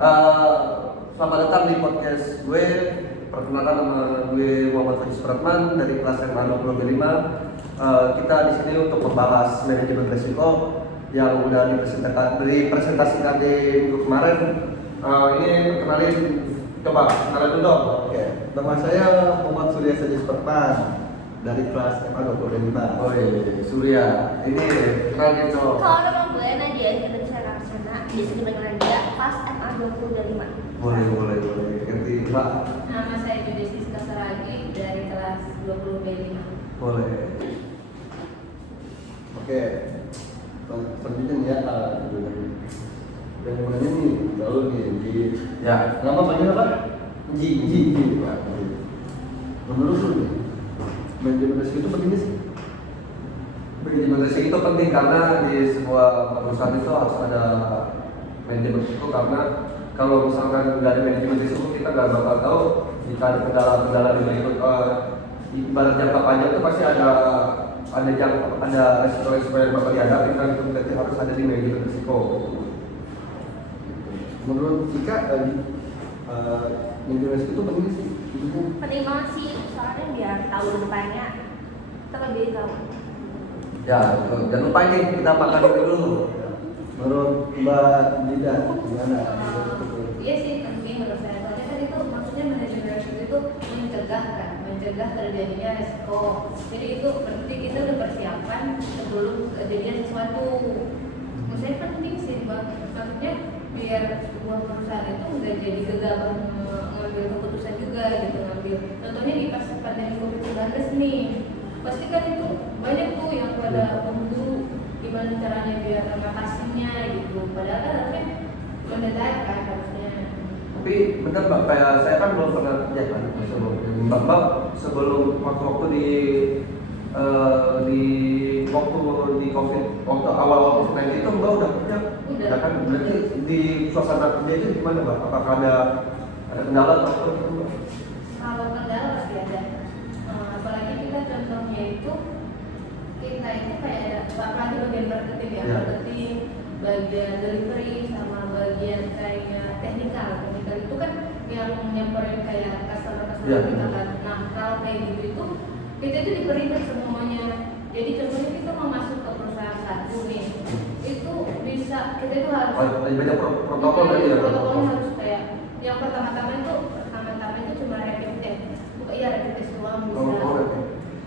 Eh, Selamat datang di podcast gue. Perkenalkan, nama gue Muhammad Fajis Pratman dari kelas SMA 25. Kita di sini untuk membahas manajemen risiko yang udah dipresentasikan di minggu kemarin. Ini kenalin, coba kenalan dulu dong. Oke, nama saya Muhammad Surya Fajis Pratman dari kelas SMA 25. Oh iya, Surya. Ini kenalin dong. Kalau nama gue Nadia Indonesia Laksana, bisa dipanggil Nadia, pas SMA 25. Boleh. Ganti Mbak. Nama saya Judis Siska Saragi dari kelas 20B5. Boleh. Oke, selanjutnya nih ya, yang mana nih, lalu nih, di Ya. nama panjang apa? Ji. Pak. Menurut lu nih, manajemen risiko itu penting sih? Manajemen risiko itu penting karena di sebuah perusahaan itu harus ada manajemen risiko, karena kalau misalkan nggak ada manajemen risiko kita nggak bakal tahu jika ada kendala-kendala di ibarat jangka panjang itu pasti ada resiko yang bakal dihadapi, kan itu berarti harus ada di manajemen risiko. Menurut Ika, manajemen risiko itu penting sih? Penting banget sih, soalnya biar tahu depannya terlebih tahu. Ya, jangan lupa ini kita makan dulu. Menurut Mbak Dida, gimana? Iya sih, penting menurut saya. Soalnya kan itu maksudnya manajemen risiko itu mencegah terjadinya risiko. Jadi itu berarti kita udah persiapan sebelum kejadian sesuatu. Menurut saya penting sih, Bang. Maksudnya biar sebuah perusahaan itu nggak jadi gegabah mengambil keputusan juga gitu, ngambil. Contohnya di pas pandemi COVID-19 nih, pasti kan itu banyak tuh yang pada memburu gimana caranya biar mengatasinya gitu. Padahal kan harusnya mendadak kan harusnya. Tapi benar Mbak, kayak saya kan belum pernah kerja kan Mbak sebelum waktu di COVID, waktu awal COVID-19 itu Mbak udah kerja? Udah. Kan berarti di suasana kerja itu gimana Mbak? Apakah ada kendala atau apa? Kalau kendala pasti ada. Apalagi kita contohnya itu kita itu kayak ada apalagi bagian marketing ya, Ya. marketing, bagian delivery sama bagian kayak teknikal itu kan yang nyamperin kayak customer Ya. kita kan. Nah kalau kayak gitu itu kita itu diperingat semuanya. Jadi contohnya kita mau masuk ke perusahaan satu nih, itu bisa kita itu harus Banyak protokol tadi ya? protokolnya harus kayak yang pertama-tama itu cuma rapid test, rapid test doang bisa.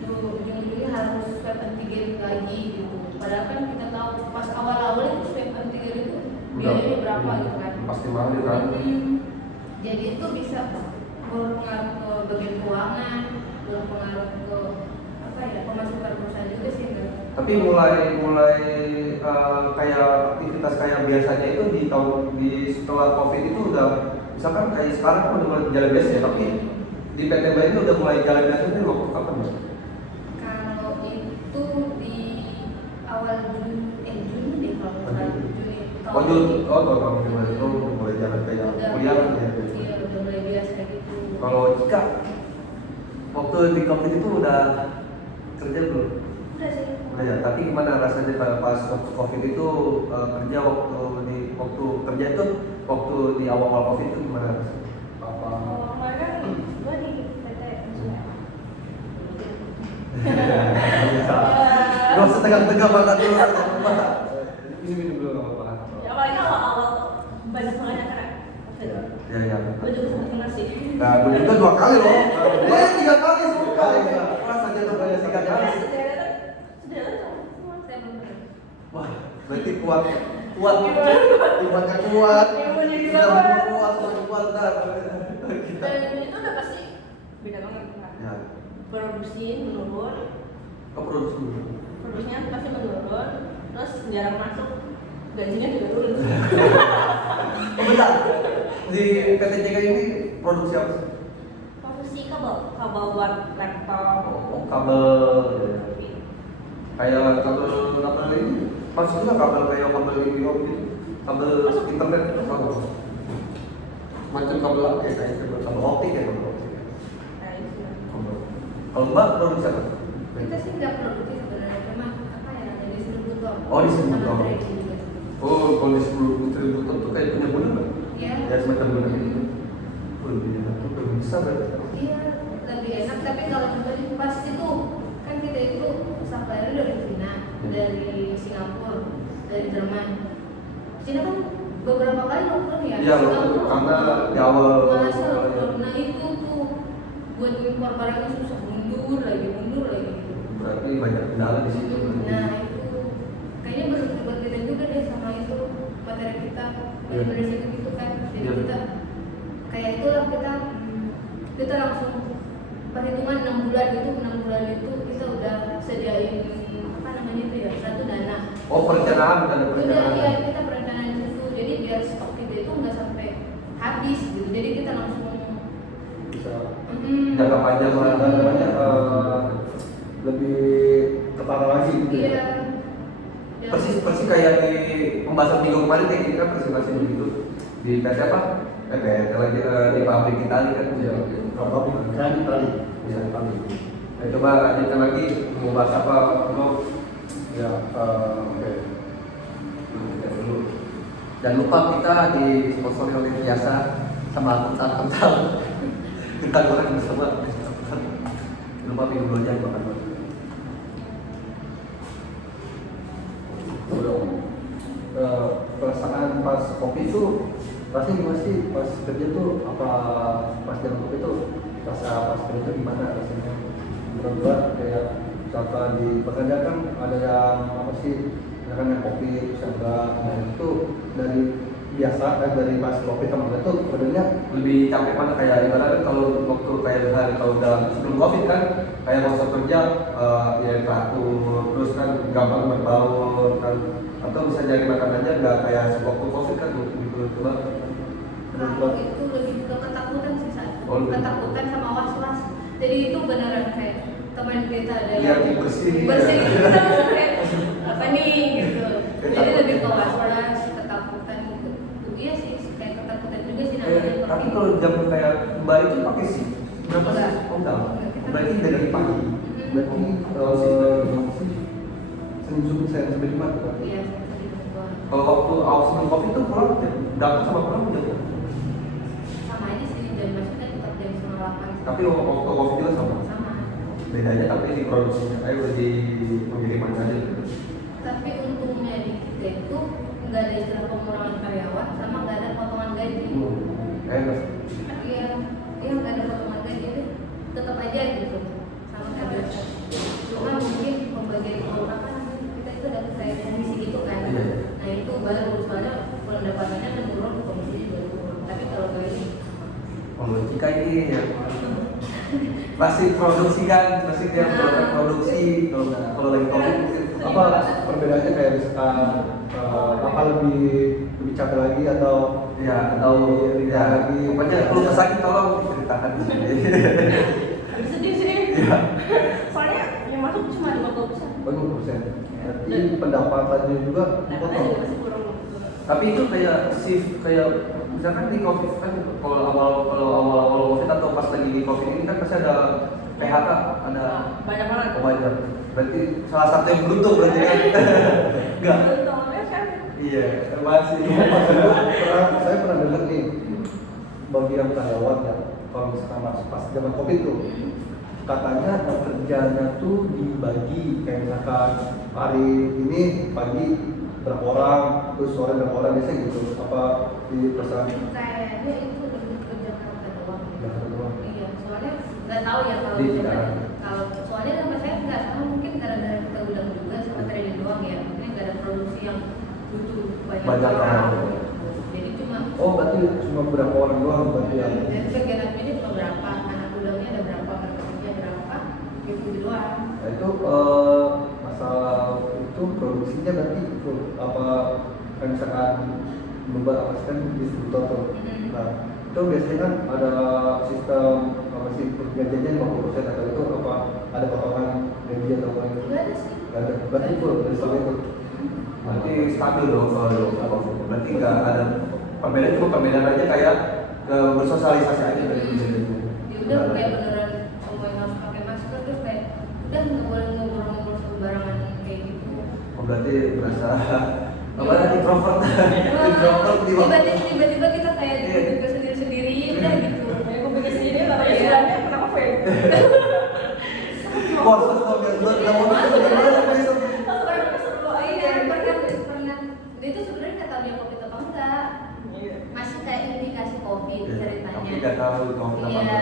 Ujung-ujungnya harus swab antigen lagi gitu. Padahal kan kita tahu pas awal-awal itu swab antigen itu biayanya berapa gitu kan. Pasti mahal kan? Jadi itu bisa berpengaruh ke bagian keuangan, berpengaruh ke pemasukan perusahaan juga sih enggak. Tapi mulai kayak aktivitas kayak biasanya itu di setelah COVID itu udah, misalkan kayak sekarang kan udah mulai jalan biasa ya, tapi di PT Bay itu udah mulai jalan biasa itu waktu kapan ya? Kalau itu di awal Juni deh kalau nggak salah. Juni. Tahun kemarin itu mulai jalan kayak kuliah kan ya? Iya, udah mulai biasa gitu. Kalau Ika waktu di COVID itu udah kerja belum? Udah sih. Udah ya, tapi gimana rasanya kalau pas waktu COVID itu kerja waktu di awal COVID itu gimana rasanya? Apa? Kalau kemarin kan gue di PT Gak usah tegang-tegang banget dulu. Ini minum dulu nggak apa-apa. Ya apalagi kalau awal banyak banget yang kena. Ya. Gue juga sempat kena sih. Nah, gue juga 2 kali loh. 3 kali, 10 kali. Rasa jatuh banyak 3 kali. Sudah semua saya belum pernah. Wah, berarti kuat. Imannya kuat. Sudah kuat. Dan itu udah pasti beda banget kan. Ya. Produksi menurun, produksinya pasti menurun, terus jarang masuk, gajinya juga turun. Bentar. Di PTJK ini produksi apa sih? Produksi kabel buat laptop. Oh, kabel. Kayak kabel ini. Maksudnya kabel kayak kabel video gitu. Kabel internet kabel. Macam kabel apa ya? Kayak kabel optik ya, kabel optik. Kayak gitu. Kalau Mbak produksi apa? Kita sih nggak produksi sebenarnya, cuma apa ya, jadi distributor. Oh, distributor. Sama trading juga. Oh, kalau di 10.000 tuh kayak punya Bunda nggak? Iya. Ya, ya semacam gudang itu. Lebih enak tuh, lebih besar berarti. Iya, lebih enak. Tapi kalau contohnya pas itu kan kita itu supplier dari Cina, dari Singapura, dari Jerman. Cina kan beberapa kali lockdown ya. Iya, Singapura karena di awal masa lockdown. Nah itu tuh buat impor barangnya susah, mundur lagi. berarti banyak kendala di situ. Nah itu kayaknya berbeda juga deh sama itu materi kita Indonesia gitu kan. Jadi Iya. kita kayak itulah kita langsung perhitungan 6 bulan itu kita udah sediain apa namanya itu ya, satu dana. Oh, perencanaan dan Udah perencanaan. ya, kita perencanaan itu jadi biar stok kita itu nggak sampai habis gitu. Jadi kita langsung Bisa Jangka panjang lah. apa namanya lebih ketara lagi gitu ya. iya. Persis kayak di pembahasan minggu kemarin kayak kita presentasi begitu di PT apa? PT lagi di pabrik kita kan. Iya, kalau kan tadi Iya. bisa tadi. Nah, coba lanjutkan lagi mau bahas apa? Mau Ya, oke. lanjutkan dulu. Jangan lupa kita disponsori oleh Biasa sama Kental. Kita goreng bersama. Jangan lupa minum dulu aja makan dulu. Belum. Perasaan pas kopi itu pasti gimana sih pas kerja tuh, apa pas jalan kopi itu pas kerja gimana rasanya? Berat kayak misalkan di pekerjaan kan ada yang apa sih, misalkan yang kopi terus yang enggak, nah itu dari biasa dari pas kopi sama enggak tuh sebenarnya Lebih capek mana kayak ibaratnya kalau waktu kayak hari kalau dalam sebelum covid kan kayak waktu kerja ya teratur terus kan gampang berbaur kan atau bisa nyari makan aja nggak kayak waktu covid kan gitu coba. Kalau itu lebih ke ketakutan sih Sat. Oh, lebih. Ketakutan sama was-was. Jadi itu beneran kayak teman kita ada Iya, bersih. bersih kita langsung kayak apa nih gitu. Jadi Ketakutan. lebih ke was-was, ketakutan gitu. Iya sih, kayak ketakutan juga sih namanya. Tapi kalau jam kayak mbak itu pakai sih berapa Enggak. sih? Oh enggak. Kita Berarti dari pagi. berarti Senin sampai Jumat kan? Iya, seperti itu doang. Kalau waktu awal sebelum covid itu pulang jam berapa sama pulang jam? Sama aja sih, jam masuknya tetap jam 9.8. Tapi waktu covid juga sama. Sama. Bedanya tapi di produksinya, di pengiriman aja. Tapi untungnya di kita itu nggak ada istilah pengurangan karyawan sama nggak ada potongan gaji. Enak. Iya, nggak ada potongan gaji deh. Tetap aja gitu sama ada. Cuma mungkin pembagian keuntungan kita itu ada kayak komisi gitu kan. Iya. Nah itu baru soalnya pendapatannya menurun, komisi juga turun. Tapi kalau gaji Kalau jika ini ya masih produksi kan, masih dia produksi kalau lagi covid Apa perbedaannya kayak misalkan apa lebih capek lagi atau ya atau ya lagi pokoknya kalau kesakit tolong diceritakan di sini. sedih sih. Iya. Soalnya yang masuk cuma 50%. 50%. Berarti pendapatannya juga dipotong. Masih kurang. Tapi itu kayak shift kayak misalkan di covid kan kalau awal covid atau pas lagi di covid ini kan pasti ada PHK, ada Banyak banget. banyak. Berarti salah satu yang beruntung berarti kan. Enggak. Iya, masih. Saya pernah dengar nih bagi yang karyawan ya, kalau misalkan masuk pas zaman covid tuh katanya kerjanya tuh dibagi kayak misalkan hari ini pagi berapa orang, terus sore berapa orang biasanya gitu, apa di perusahaan Kayaknya itu lebih ke Jakarta doang. Jakarta doang. Iya, soalnya nggak tahu ya kalau Di misalkan Jakarta. kalau soalnya sama saya nggak sama mungkin gara-gara kita udah juga sama training doang ya, mungkin nggak ada produksi yang butuh banyak Banyak orang. Jadi cuma Oh berarti cuma berapa orang doang berarti ya? dan kegiatan ini cuma berapa, anak udangnya ada berapa, marketingnya berapa, gitu doang. Nah itu masalah itu produksinya berarti itu apa kan misalkan membuat apa sih kan distributor tuh. Nah itu biasanya kan ada sistem apa sih perjanjiannya 50% atau itu apa ada potongan gaji atau apa gitu? Nggak ada sih. Nggak ada. Berarti full dari soal itu. Berarti stabil dong kalau berarti nggak ada perbedaan, cuma perbedaan aja kayak bersosialisasi aja dari kejadiannya. Ya udah kayak beneran semua yang harus pakai masker terus kayak udah nggak boleh ngobrol-ngobrol sembarangan kayak gitu. Oh berarti berasa apa introvert introvert di waktu Tiba-tiba kita kayak iya, pokoknya. Tidak tahu kalau kenapa. Iya,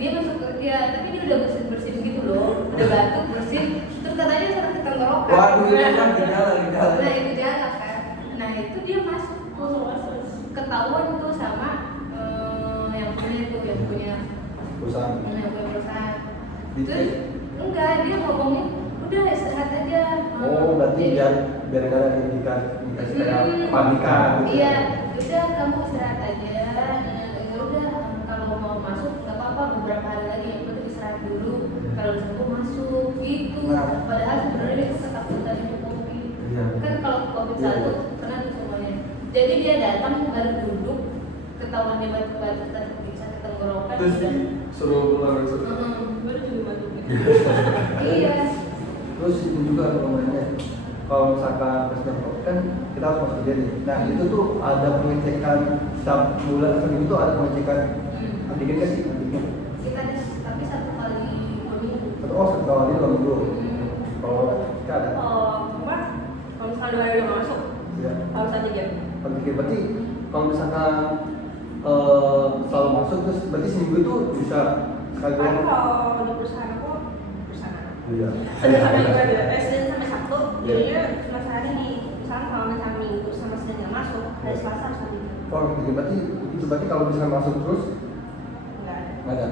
dia masuk kerja, tapi dia udah bersin gitu loh, udah batuk bersin, terus katanya sakit tenggorokan. Waduh, itu kan gejala. Nah itu gejala kan. Nah itu dia masuk ketahuan tuh sama yang punya perusahaan. yang punya perusahaan. Gitu. Terus enggak, dia ngomongnya udah istirahat aja. Oh, berarti biar nggak ada indikasi kayak kepanikan gitu. Iya, udah kamu istirahat aja. Ya udah kalau mau masuk nggak apa-apa, beberapa hari lagi yang penting istirahat dulu. Kalau sembuh masuk gitu. Nah. Padahal sebenarnya itu ketakutan itu COVID. Iya. Kan kalau COVID Iya. satu kena tuh semuanya. Jadi dia datang baru duduk, ketahuan dia batuk-batuk dan sakit tenggorokan. Terus udah. disuruh pulang besok. Baru juga batuk. Iya. Terus itu juga namanya kalau misalkan presiden COVID kan kita harus masuk kerja nih. Nah itu tuh ada pengecekan setiap bulan seminggu itu ada pengecekan antigen nggak sih? Antigen. Kita ada tapi 1 kali 2 minggu. Satu kali 2 minggu. Kalau kita ada. Kalau misalnya 2 hari udah masuk, Ya. harus antigen. Antigen berarti kalau misalkan selalu masuk terus berarti seminggu itu bisa sekali Kan doang. kalau di perusahaan aku, perusahaan Iya. Senin sampai Senin sampai Sabtu, Iya. jadinya cuma sehari nih. Misalnya kalau misalnya Minggu sama Senin nggak masuk, hari Selasa harus antigen. Kalau antigen berarti itu berarti kalau misalkan masuk terus Nggak ada. nggak ada.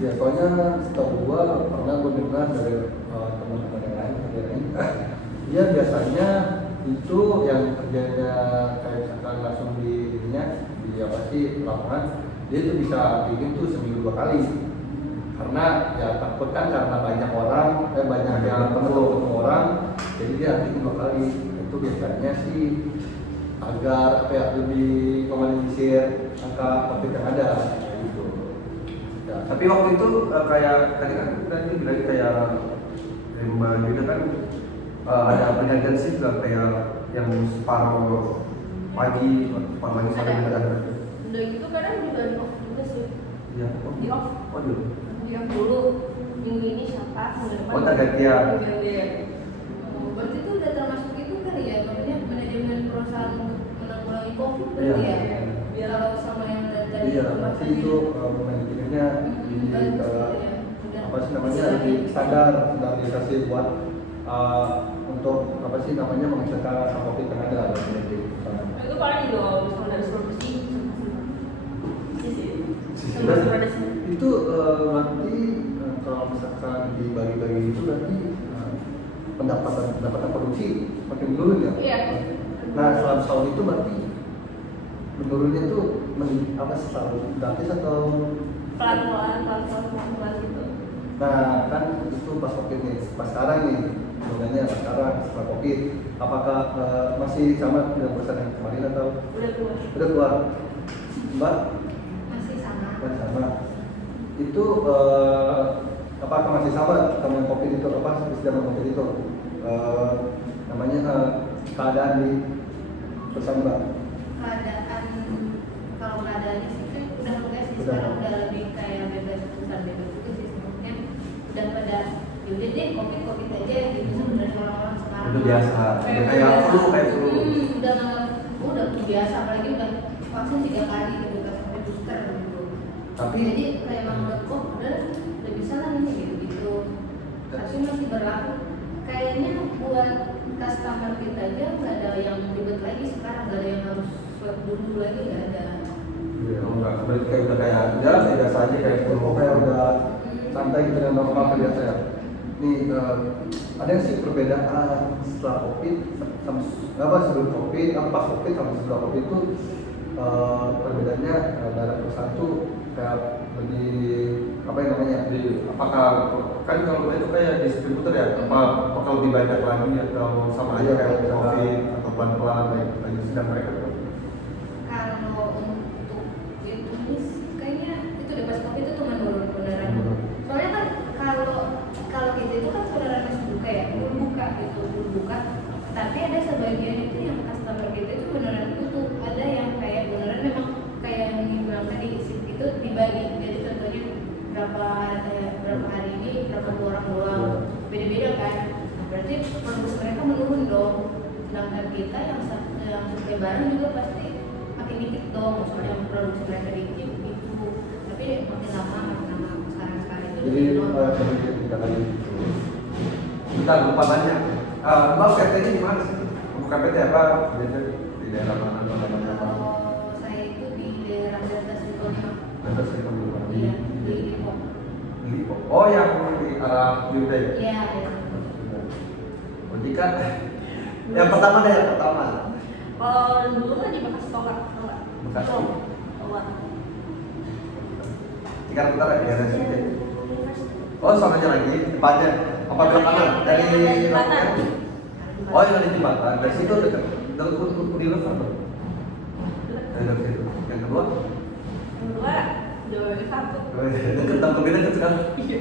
Ya soalnya setahu gua pernah gua dengar dari teman-teman yang lain, dia biasanya itu yang kerjanya kayak misalkan langsung di ininya di apa sih lapangan, dia tuh bisa bikin tuh seminggu 2 kali karena ya takut kan karena banyak orang banyak yang ketemu orang, jadi dia bikin 2 kali. Itu biasanya sih agar apa ya lebih meminimalisir angka COVID yang ada kayak gitu. Ya, Tapi waktu itu kayak tadi kan tadi bilang kayak Mbak Yuda kan ada perjanjian sih nggak kayak yang separuh pagi sore juga ada. Udah gitu kadang juga di off juga sih. Iya. Di off. Oh dulu. Di off dulu. Minggu ini siapa? Minggu depan. Oh, tergantian. Tergantian. Berarti itu udah termasuk itu kali ya, maksudnya manajemen perusahaan untuk menanggulangi COVID Iya. berarti ya? Biar kalau sama yang tadi iya, nanti itu manajemennya di apa sih namanya di standarisasi buat untuk apa sih namanya mengeksekusi COVID yang ada di sana. Nah, itu paling dong, misalnya dari produksi. Itu nanti kalau misalkan dibagi-bagi itu nanti pendapatan produksi makin menurun ya. Iya. Nah selama setahun itu berarti menurunnya tuh apa selalu gratis atau pelan-pelan gitu. nah kan itu pas COVID nih, pas sekarang nih sebenarnya sekarang setelah COVID apakah masih sama dengan perusahaan yang kemarin atau Udah keluar. udah keluar Mbak? masih sama. Masih sama. Itu apakah masih sama dengan COVID itu apa sedang COVID itu namanya keadaan di perusahaan Mbak? Keadaan kalau keadaannya sih kan udah enggak sih, Udah. sekarang udah lebih kayak bebas, bukan bebas juga sih sebenarnya, udah pada yaudah deh covid aja gitu sebenarnya orang-orang sekarang. Udah biasa. Udah kayak flu. Udah nggak, udah biasa, apalagi udah vaksin 3 kali gitu, udah sampai booster gitu. Tapi Jadi kayak emang udah bisa lah nih gitu. Tapi masih berlaku. Kayaknya buat customer kita aja nggak ada yang ribet lagi sekarang, nggak ada yang harus swab dulu lagi, nggak ada. Iya, enggak. Berarti kayak udah kayak biasa aja kayak flu. kayak udah santai gitu dan normal biasa ya. Nih ada nggak sih perbedaan setelah COVID sama apa sebelum COVID, pas COVID sama setelah COVID itu perbedaannya dari perusahaan tuh kayak lebih apa yang namanya Apakah kan kalau itu kayak distributor ya? Apakah lebih banyak lagi atau sama aja kayak COVID atau pelan-pelan lagi sedang mereka? Kalau untuk itu kayaknya itu deh pas covid itu cuma menurun beneran. Soalnya kan kalau kita itu kan beneran masih buka ya, belum buka gitu, belum buka. Tapi ada sebagian itu yang customer kita itu beneran tutup. Ada yang kayak beneran memang kayak yang dibilang tadi shift itu dibagi. Jadi contohnya berapa hari ini berapa orang doang, beda-beda kan. Nah, berarti produksi mereka menurun dong. Sedangkan kita yang pakai barang juga pasti makin dikit dong. Soalnya produksi mereka dikit, makin lama sekarang itu Jadi lebih kemudian kita lagi Bentar, lupa nanya. Mbak PT-nya di mana sih? Bukan PT apa? Di daerah mana atau namanya apa? Kalau saya itu di daerah Delta Sintoni. Nanti saya kamu Iya, di Depok. Oh yang di arah Hyundai. Iya, iya. Oh, jika yang pertama deh, yang pertama. Kalau dulu mah di Bekasi Tongkak, tau nggak? Bekasi. Tongkak. Jika bentar ya, daerah situ. Oh, soalnya lagi depannya. Apa belok kanan dari Jembatan. Oh, yang ada jembatan. Dari situ dekat Unilever tuh. Dari situ. Yang kedua, Yang kedua, jauh dari satu. dekat tambah beda dekat sekarang. Iya.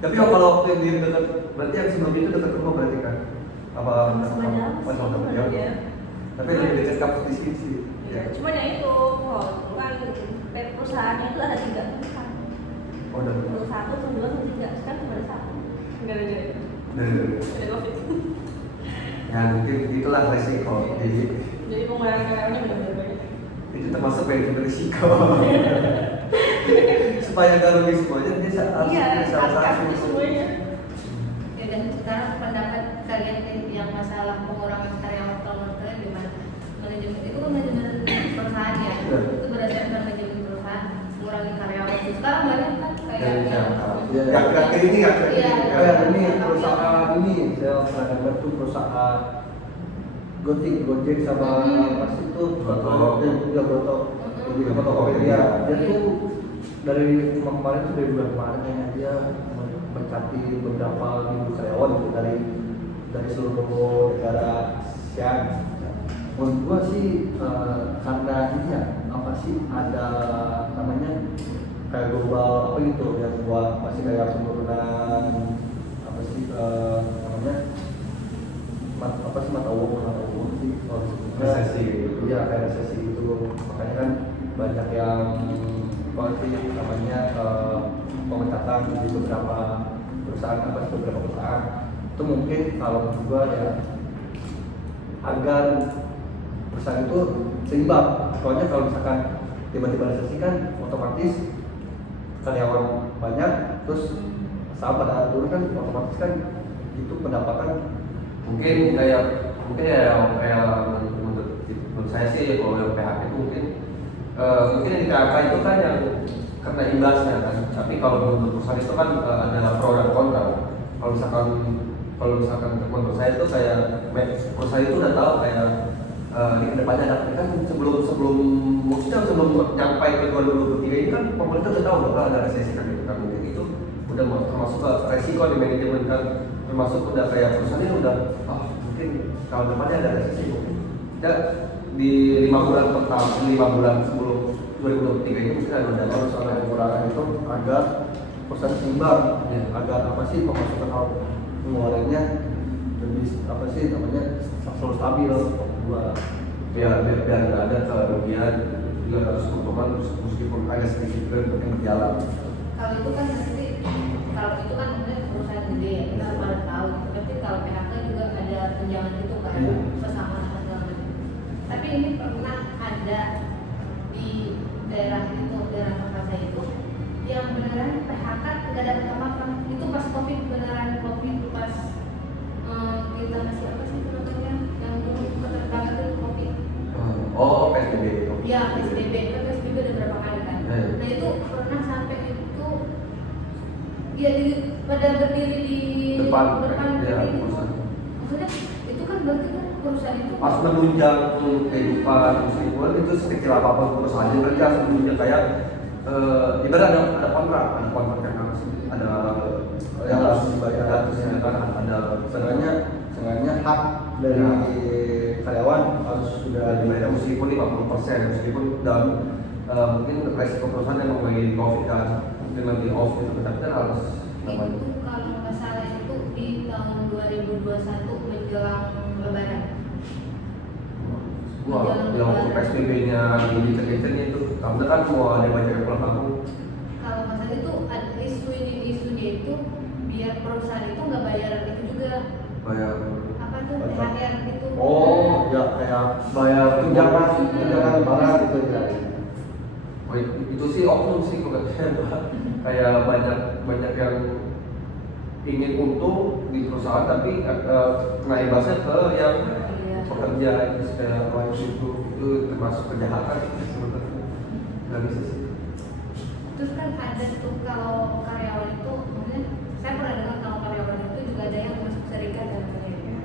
Tapi kalau waktu yang di dekat, berarti yang sebelum itu dekat rumah berarti kan? Apa? Semuanya. Pas sama ya. Iya. Tapi lebih dekat kampus di sini sih. Iya. Cuman ya itu, kalau kan perusahaannya itu ada 3 kan. Oh, udah. Yang 1, yang 2, yang 3. Sekarang cuma ada 1. Gara-gara itu. Ada COVID. Ya mungkin itulah resiko. Jadi pengeluaran-pengeluarannya benar-benar banyak. Itu termasuk bagian risiko. Supaya nggak rugi semuanya, dia harus Iya, salah kasih satu. semuanya. Ya, dan sekarang pendapat kalian yang masalah pengurangan karyawan tahun kalian gimana? Manajemen itu kan manajemen perusahaan ya, Iya. itu berdasarkan manajemen perusahaan mengurangi karyawan. Sekarang banyak kan kayak Iya. Iya. Yang terakhir ini nggak terakhir Iya. ini. kayak ini perusahaan ini saya pernah dengar tuh perusahaan Gojek sama apa sih itu Goto. ya Goto jadi fotokopi dia tuh dari kemarin tuh dari bulan kemarin kayaknya dia mencati beberapa ribu karyawan gitu dari seluruh negara ASEAN. Menurut gua sih karena ini ya apa sih ada namanya kayak global apa gitu yang buat masih kayak penurunan apa sih namanya apa sih mata uang sih Resesi. iya kayak resesi gitu makanya kan banyak yang apa sih namanya pemecatan di beberapa perusahaan apa sih beberapa perusahaan itu mungkin kalau juga ya agar perusahaan itu seimbang soalnya kalau misalkan tiba-tiba resesi kan otomatis karyawan banyak terus saham pada turun kan otomatis kan itu pendapatan Mungkin kayak menurut saya sih kalau yang PHK itu mungkin yang di PHK itu kan yang kena imbasnya kan. Tapi kalau menurut perusahaan itu kan ada pro dan kontra. Kalau misalkan menurut saya itu kayak perusahaan itu udah tahu kayak di kedepannya ada kan sebelum nyampai ke 2023 ini kan pemerintah udah tahu bakal ada resesi kan gitu kan mungkin itu udah termasuk resiko di manajemen kan termasuk udah kayak perusahaan ini udah mungkin tahun depannya ada resesi mungkin tidak di 5 bulan pertama 5 bulan sebelum 2023 ini mungkin ada kalau soal pengurangan itu agar perusahaan seimbang Ya. agar apa sih pemasukan pengeluarannya lebih apa sih namanya selalu stabil dua biar nggak ada kerugian juga harus keuntungan meskipun agak sedikit yang berjalan. kalau itu kan nanti kalau itu kan mungkin perusahaan gede ya kita pada tahu gitu. Tapi kalau PHK juga ada tunjangan itu kan Iya. pesangon apa segala macam. Tapi ini pernah ada di daerah itu daerah tempat saya itu yang beneran PHK nggak dapat apa-apa. Itu pas COVID beneran COVID pas kita masih apa sih itu namanya yang dulu ketat banget itu COVID. Oh, PSBB. Ya PSBB kan PSBB udah berapa kali kan. Iya. Nah itu pernah sampai itu ya pada berdiri di Depan, depan ya, itu. perusahaan. Maksudnya itu kan berarti kan perusahaan itu Pas menunjang kehidupan meskipun itu sekecil apapun perusahaan kerja harus menunjang kayak ibarat ada kontrak yang harus ada yang harus dibayar ada sengaja hak dari karyawan harus sudah dibayar meskipun 50% meskipun dalam mungkin resiko perusahaan yang lagi COVID kan mungkin lagi off gitu tapi kan harus namanya itu kalau nggak salah itu di tahun 2021 menjelang Lebaran. Wah, yang waktu PSBB-nya lagi dikenceng-kencengnya itu karena kan mau ada banyak yang pulang kampung. Kalau nggak salah itu ada isunya itu biar perusahaan itu nggak bayar itu juga Bayar apa tuh THR gitu. oh ya kayak bayar tunjangan lebaran gitu ya itu sih oknum sih kalau kayak banyak yang ingin untung di perusahaan tapi kena imbasnya ke yang pekerja itu kayak itu termasuk kejahatan sebenarnya nggak bisa sih. Terus kan ada tuh kalau karyawan itu, maksudnya saya pernah dengar kalau karyawan itu juga ada yang masuk serikat dan sebagainya.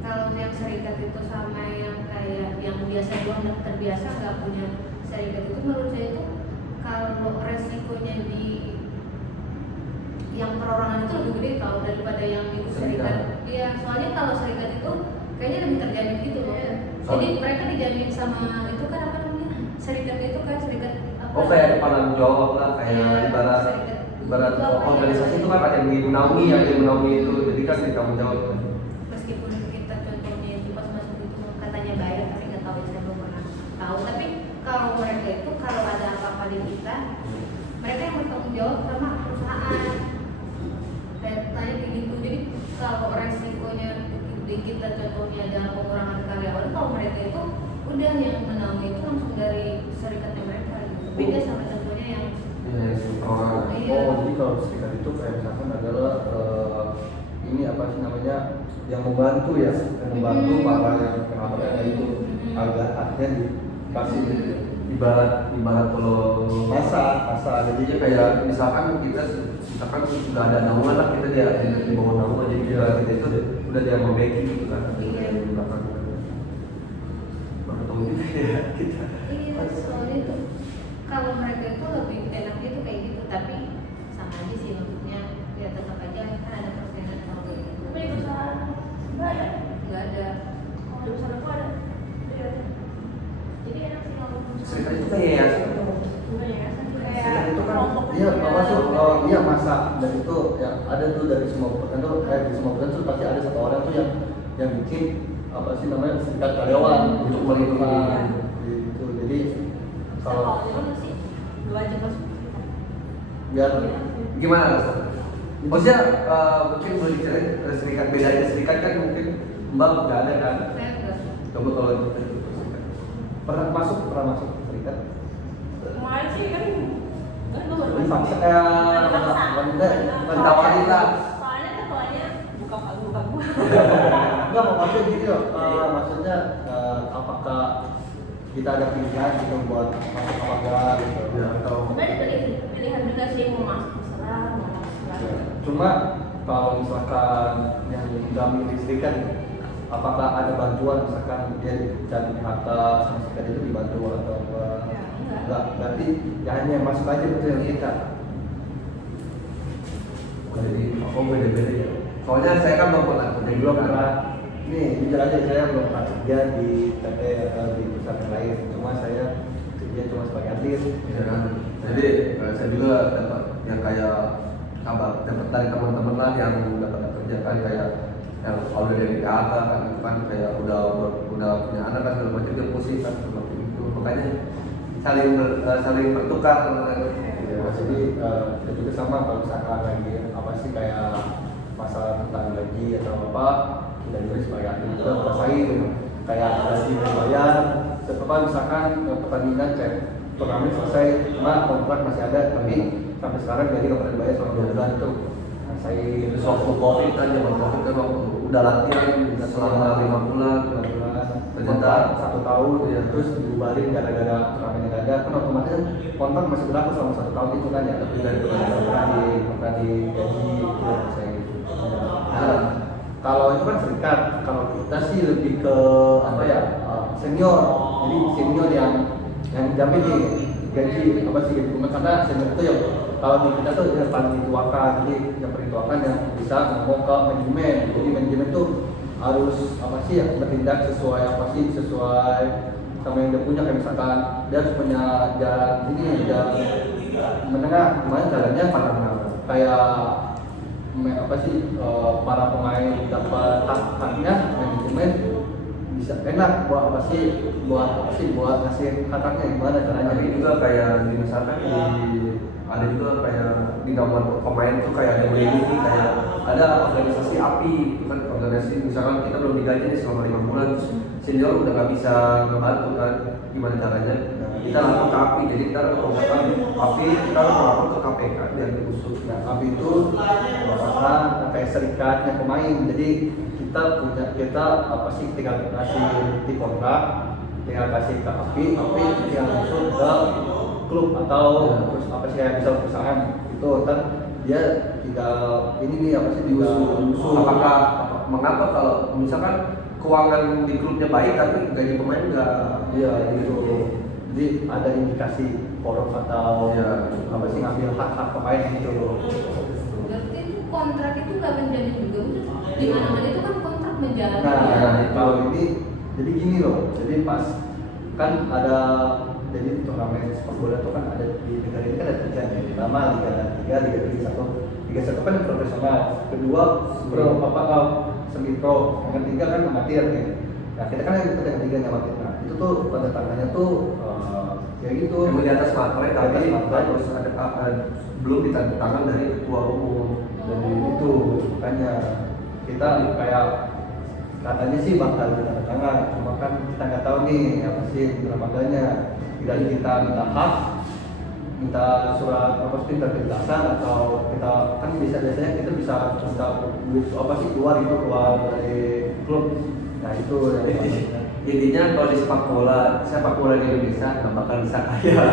Kalau yang serikat itu sama yang kayak yang biasa doang dan terbiasa nggak punya serikat itu, menurut saya itu kalau resikonya di yang perorangan itu lebih gede tahu daripada yang ikut serikat. Iya, soalnya kalau serikat itu kayaknya lebih terjamin gitu loh. Jadi mereka dijamin sama itu kan apa namanya? Serikat itu kan serikat apa? Oh kayak penanggung jawab lah, kayak ibarat organisasi itu kan ada yang menaungi, itu, jadi kan ditanggung jawab kan. Meskipun kita contohnya itu pas masuk itu katanya bayar, tapi nggak tahu, saya belum pernah tahu. Tapi kalau mereka itu kalau ada apa-apa di kita, mereka yang bertanggung jawab sama perusahaan. Tanya kayak gitu. Jadi kalau resikonya di kita contohnya ada pengurangan karyawan, kalau mereka itu udah yang menaungi itu langsung dari serikatnya mereka. Beda sama contohnya yang Perorangan. Oh, jadi kalau serikat itu kayak misalkan adalah ini apa sih namanya yang membantu ya, yang membantu para yang pengabarnya itu agar akhirnya dikasih Ibarat kalau masa jadinya kayak misalkan sudah ada naungan lah, kita dia di bawah naungan, jadi kita itu udah dia mau backing gitu kan. Iya. Di belakang kita. iya, soalnya itu kalau mereka itu lebih enaknya tuh kayak gitu, tapi sama aja sih, maksudnya ya tetap aja kan ada persenan kalau kayak gitu. Tapi di perusahaan nggak ada. Nggak ada. Oh, di perusahaan aku ada. Iya. Jadi enak sih kalau Serikat itu kayak ya. Bukan ya, kayak serikat itu kan kelompok iya gitu. masuk iya masa dan itu yang ada tuh dari semua perusahaan tuh di semua perusahaan tuh pasti ada satu orang tuh yang bikin apa sih namanya serikat karyawan untuk melindungi gitu. Jadi Kalau kalau zaman sih dua aja masuk. biar Gimana rasanya? Maksudnya mungkin boleh diceritain serikat, bedanya serikat kan mungkin Mbak nggak ada kan? Saya enggak. Coba kalau kita itu serikat. pernah masuk serikat Kemarin sih kan gue baru ini masuk. fakta kayak Ditawarin lah. Soalnya kan soalnya buka gua. enggak mau maksudnya gini loh maksudnya apakah kita ada pilihan gitu buat masuk apa enggak gitu Ya, atau Sebenarnya pilihan juga sih mau masuk terserah, mau masuk terserah. cuma kalau misalkan yang nggak milih serikat apakah ada bantuan misalkan dia dan PHK sama serikat itu dibantu atau enggak? Ya, enggak. Enggak, berarti ya hanya yang masuk aja itu yang serikat. jadi beda-beda ya. Soalnya saya kan belum pernah kerja Belum kan. pernah, nih jujur aja saya belum pernah kerja di PT atau di perusahaan yang lain. Cuma saya kerja cuma sebagai atlet. Ya kan? Jadi saya juga dapat yang kayak kabar dapat dari teman-teman lah yang dapat kerja kan kayak yang kalau dari PHK kan itu kan kayak udah punya anak kan segala macam dia pusing kan seperti itu, makanya saling bertukar. Ya, jadi kita juga sama kalau misalkan lagi apa sih kayak masalah tentang gaji atau apa kita juga sebagai atlet kita bersaing kayak gaji dibayar setelah misalkan pertandingan kayak turnamen selesai cuma kontrak masih ada tapi sampai sekarang jadi nggak pernah dibayar selama 2 bulan itu saya Terus waktu COVID kan zaman COVID kan waktu udah latihan selama 5 bulan ternyata 1 tahun ya terus dibubarin gara-gara turnamen yang ada kan otomatis kontrak masih berlaku selama 1 tahun itu kan ya tapi dari pernah di gaji itu saya gitu. Nah, kalau itu kan serikat kalau kita sih lebih ke apa ya senior jadi senior yang jamin nih gaji apa sih gaji bukan karena senior itu ya kalau di kita tuh yang paling dituakan jadi yang paling dituakan yang bisa ngomong ke manajemen jadi manajemen tuh harus apa sih ya bertindak sesuai apa sih sesuai sama yang dia punya kayak misalkan dia harus punya jalan ini jalan menengah gimana jalannya kayak apa sih para pemain dapat haknya manajemen bisa enak buat buat ngasih kontraknya gimana caranya. Tapi juga kayak di misalkan ada juga kayak di nomor pemain tuh kayak ada ini kayak ada organisasi API itu kan, organisasi misalkan kita belum digaji nih selama 5 bulan terus senior udah nggak bisa membantu kan, gimana caranya kita lapor ke API, jadi kita menggunakan API, kita lapor ke KPK biar diusut. Nah, API itu merupakan kayak serikatnya pemain. Jadi kita tinggal kasih di kontrak, tinggal kasih ke API tinggal masuk ke klub atau terus kayak bisa perusahaan itu kan dia tinggal ini nih diusut. Apakah mengapa kalau misalkan keuangan di klubnya baik tapi gaji pemain enggak? Iya gitu. Jadi ada indikasi korup atau ngambil hak pemain gitu. Berarti itu kontrak itu nggak menjamin juga, di mana-mana itu kan kontrak menjamin. Kalau ini jadi gini loh, jadi pas kan ada jadi turnamen sepak bola itu kan ada di negara ini kan ada 3 nih. Pertama Liga 3, Liga 1 kan profesional, kedua semi pro, yang ketiga kan amatir nih. Nah kita kan yang ketiga tiganya amatir. Nah itu tuh pada tangannya tuh ya gitu. Yang di atas materai tapi terus ada belum ditandatangan dari ketua umum. Jadi itu makanya kita kayak katanya sih bakal tanda tangan, cuma kan kita nggak tahu nih apa sih ramadanya. Tidak kita minta hak, minta surat penjelasan atau kita kan biasanya kita bisa keluar dari klub. Nah itu intinya kalau di sepak bola di Indonesia nggak bakal bisa kaya.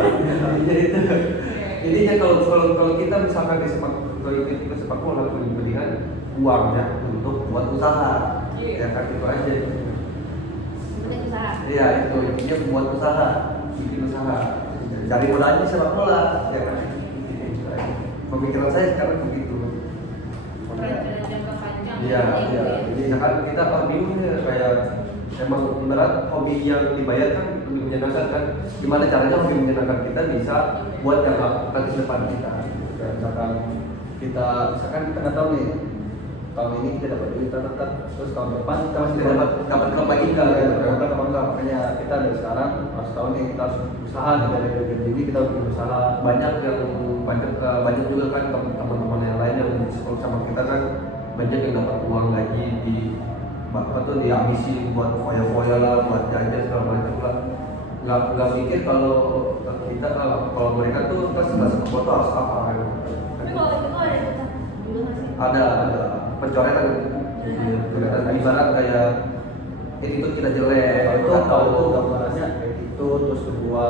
Intinya kalau kita misalkan di sepak bola mendingan uangnya untuk buat usaha, ya kan itu aja. Sebenarnya usaha. Iya itu intinya buat usaha, bikin usaha, cari modalnya di sepak bola, ya kan. Pemikiran saya sekarang begitu. Rencana jangka panjang. Iya. Jadi kan kita bingung ya, kayak emang ibarat hobi yang dibayar kan lebih menyenangkan kan. Gimana caranya hobi menyenangkan kita bisa buat jangka nanti depan kita. Kayak misalkan kita nggak tahu nih tahun ini kita dapat duit tetap, terus tahun depan kita masih dapat klub lagi enggak? Makanya kita dari sekarang harus tahu nih kita harus usaha nih dari gaji ini kita harus berusaha. Banyak juga kan teman-teman yang lain yang sekolah sama kita kan banyak yang dapat uang gaji di dihabisi buat foya-foya lah, buat jajan segala macam lah. Nggak mikir kalau kita kalau mereka tuh kita sebagai foto harus apa kan? Tapi kalau itu ada kita juga nggak sih? Ada pencoretan ibarat kayak itu kita jelek Kalau itu gambarannya kayak gitu, terus kedua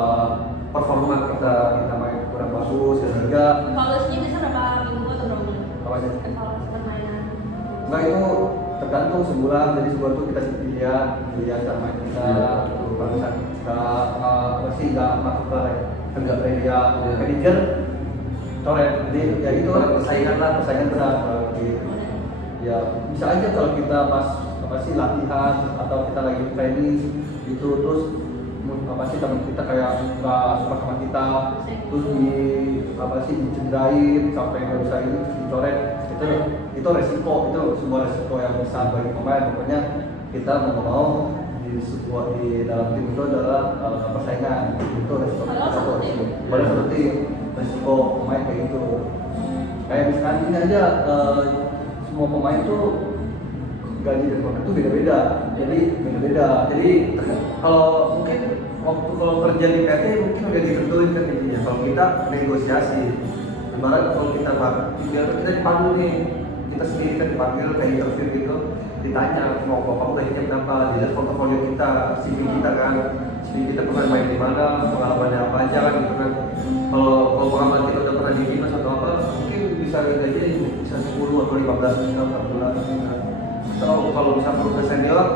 performa kita main kurang bagus, ketiga Evaluasinya bisa berapa minggu atau berapa bulan? namanya Evaluasi permainan. enggak itu tergantung sebulan, jadi sebulan itu kita lihat cara main kita, kalau misalnya nggak masuk ke media manager coret, jadi ya itu persaingan berat gitu. Ya bisa aja kalau kita pas latihan atau kita lagi training itu terus teman kita kayak nggak suka sama kita, terus dicederain sampai nggak bisa ini terus dicoret, itu resiko, itu sebuah resiko yang besar bagi pemain. Pokoknya kita mau di dalam tim itu adalah persaingan, itu resiko boleh seperti resiko pemain kayak gitu. Kayak misalkan ini aja semua pemain tuh gaji dan kontrak itu beda-beda, jadi kalau mungkin kalau kerja di PT mungkin udah ditentuin kan intinya. Kalau kita negosiasi, ibarat kalau kita dipanggil nih, kita sendiri kan dipanggil kayak interview gitu, ditanya mau kamu gajinya berapa, dilihat portofolio kita, CV kita kan, CV kita pernah main di mana, pengalamannya apa aja kan gitu kan. Kalau pengalaman kita udah pernah di dinas atau apa, mungkin bisa gajinya bisa 10 atau 15 juta per bulan. Atau kalau bisa perlu senior,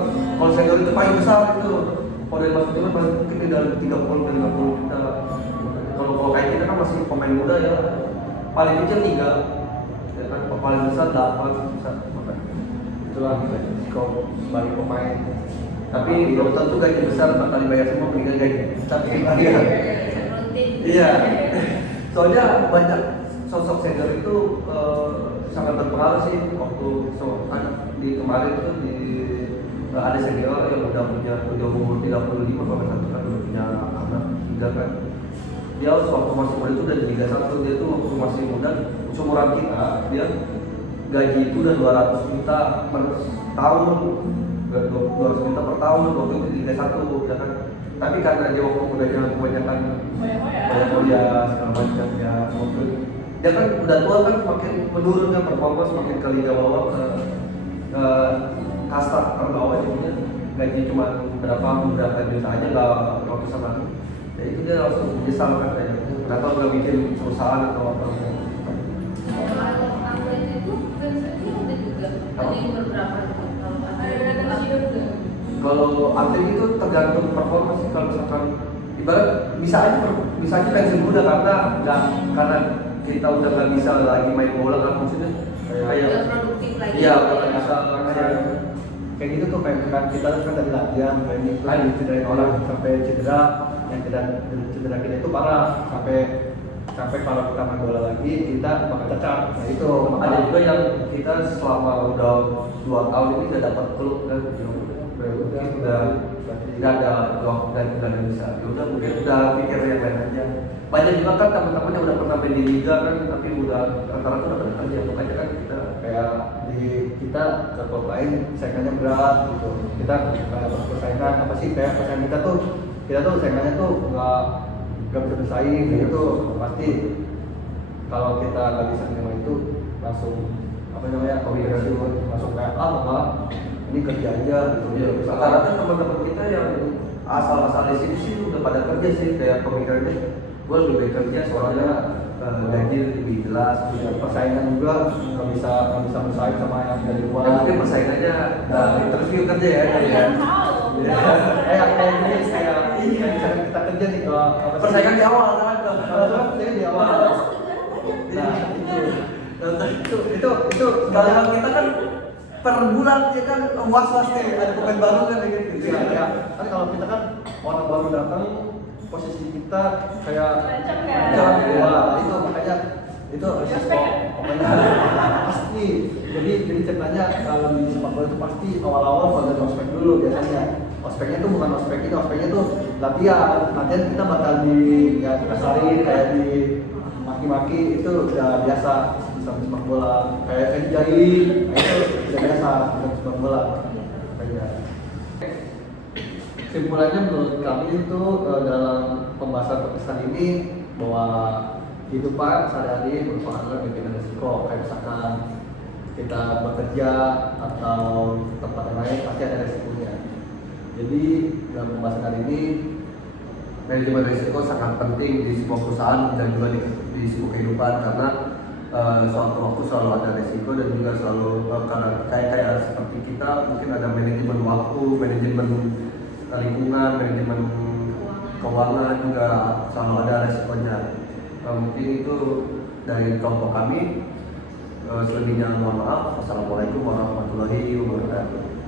kalau senior itu paling besar itu. Kalau dari masuk itu mungkin di dalam 30 ke 50 juta. Kalau kayak kita kan masih pemain muda ya, paling kecil 3, ya kan, paling besar 8 bisa. itulah resiko bagi pemain. Tapi belum tentu gaji besar bakal dibayar semua, mendingan gaji. Tapi iya. Soalnya banyak sosok senior itu sangat berpengaruh sih waktu di kemarin tuh di ada senior yang udah umur 35 kalau nggak salah kan udah punya anak 3 kan. Dia waktu masih muda itu udah di Liga 1, dia tuh waktu masih muda seumuran kita, dia gaji itu udah 200 juta per tahun, 200 juta per tahun waktu itu di Liga 1 ya kan. Tapi karena dia waktu mudanya kebanyakan banyak kuliah segala macam ya, dia kan udah tua kan semakin menurun kan performa, semakin ke liga bawah ke kasta terbawah, jadinya gaji cuma berapa juta aja nggak ratusan lagi. Ya itu dia langsung menyesal kan kayak atau nggak bikin perusahaan atau apa. Kalau atlet itu fansnya ada juga. Ada yang beberapa gitu. Kalau atlet Kalau atlet itu tergantung performa sih. Kalau misalkan ibarat bisa aja pensiun muda karena kita udah nggak bisa lagi main bola kan, maksudnya udah produktif lagi. iya udah nggak bisa kayak gitu tuh kayak kita kan dari latihan training tuh dicederain orang sampai cedera, yang cedera kita itu parah sampai kalau kita main bola lagi kita bakal cacat. Nah itu ada juga yang kita selama udah 2 tahun ini nggak dapat klub kan, udah nggak ada blok dan nggak ada bisa, ya udah mungkin udah pikir yang lain aja. Banyak juga kan teman-teman yang udah pernah main di liga kan, tapi udah rata-rata udah pada kerja, makanya kan kayak di kita ke klub lain saingannya berat gitu, kita nggak dapat persaingan apa sih, kayak persaingan kita tuh saingannya tuh nggak bisa bersaing gitu. Pasti kalau kita nggak bisa menerima itu langsung apa namanya komunikasi masuk kayak ini kerja aja gitu. ya, rata-rata teman-teman kita yang asal-asal di sini sih udah pada kerja sih, kayak pemikirannya gue lebih baik kerja soalnya gaji lebih jelas. Persaingan juga nggak bisa bersaing sama yang dari luar. Ya, mungkin persaingannya interview kerja ya. Kayak ini kan bisa kita kerja nih kalau Persaingan di awal kan. persaingan di awal. Nah itu Kalau kita kan per bulan ya kan was-was nih, ada pemain baru kan gitu. ya. Kan kalau kita kan orang baru datang, posisi kita kayak itu makanya itu resiko pokoknya pasti. Jadi ceritanya kalau di sepak bola itu pasti awal-awal pada ospek dulu biasanya. Ospeknya tuh bukan ospek itu, ospeknya tuh latihan kita bakal dikasarin kayak di maki-maki, itu udah biasa di sepak bola, kayak dijahilin, itu udah biasa di sepak bola. Kayak kesimpulannya menurut kami itu dalam pembahasan podcast ini bahwa kehidupan sehari-hari merupakan bagian resiko. Kayak misalkan kita bekerja atau tempat yang lain pasti ada resikonya. Jadi dalam pembahasan hari ini Manajemen risiko sangat penting di sebuah perusahaan dan juga di sebuah kehidupan, karena suatu waktu selalu ada risiko dan juga selalu karena kayak seperti kita mungkin ada manajemen waktu, manajemen lingkungan, manajemen keuangan juga selalu ada resikonya. Mungkin itu dari kelompok kami. Selebihnya mohon maaf. Wassalamualaikum warahmatullahi wabarakatuh.